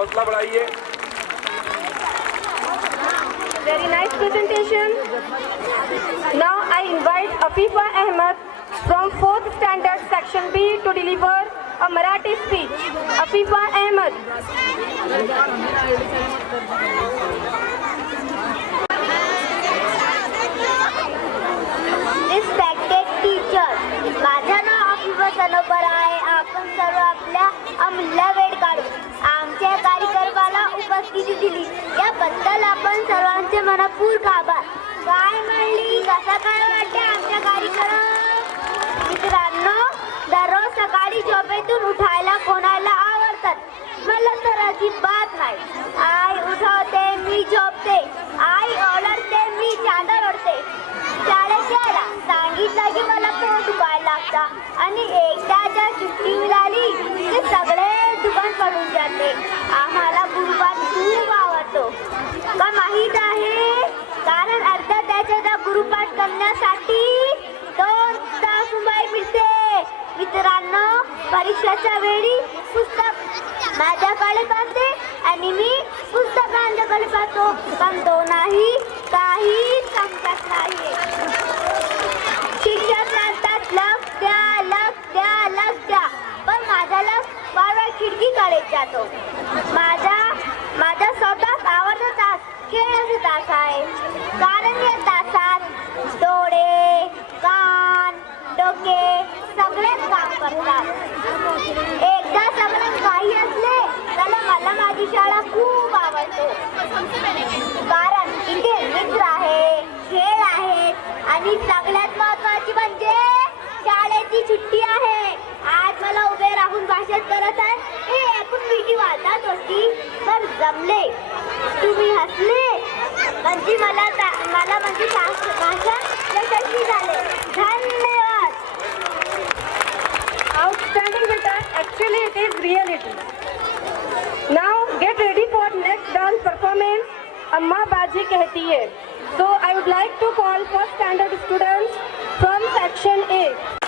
हौसला बढ़ाइए। Very nice presentation. Now I invite Afifa Ahmed from 4th standard section B to deliver a Marathi speech. Afifa Ahmed. Respected teacher, माझं नाव अफिफा सनोबर आहे. आपण सर्व आपल्या अमूल्य वेळ काढून आमच्या कार्यक्रमाला उपस्थिती दिली याबद्दल आपण सर्वांचे मनपूर्वक आभार. काय म्हणली, कसा काय वाटते आमच्या कार्यक्रम? मित्रांनो, दररोज सकाळी झोपेतून उठायला कोणाला आवडतात? मला तर अजिबात नाही. आई उठवते, मी झोपते. आई ओरडते, मी चादर ओढते. शाळेत यायला सांगितलं की मला पोट दुखायला लागतं आणि एकदा सुट्टी मिळाली की सगळे दुकान पडून जाते. आम्हाला गुरुपाठ खूप आवडतो. का माहीत आहे? कारण अर्ध्या त्याच्या गुरुपाठ करण्यासाठी 2 तास मुंबई मिळते. मित्रांनो, परीक्षेच्या वेळी पुस्तक माझ्याकडे पाहते आणि मी पुस्तकांच्याकडे पाहतो, पण दोनही काही संपत नाही. शिक्षक म्हणतात लक्ष द्या, लक्ष द्या, लक्ष द्या, पण माझा लक्ष बारबार खिडकीकडे जातो. माझा स्वतःच आवडता तास खेळाचा तास आहे. कारण या तासात डोळे, कान, डोके सगळेच काम करतात. एकदा सगळं काही असले तर मला माझी शाळा खूप आवडते. कारण इथे मित्र आहे, खेळ आहेत आणि सगळ्यात महत्त्वाची म्हणजे शाळेची सुट्टी आहे. आज मला उभे राहून भाषण करत आहे हे ऐकून भीती वाटत होती, तर जमले. तुम्ही हसले म्हणजे मला म्हणजे भाषण यशस्वी झाले. धन्यवाद. Outstanding beta. Actually, it is reality. Now get ready for next dance performance. Amma Baji कहती है. So I would like to call 1st standard students from section A.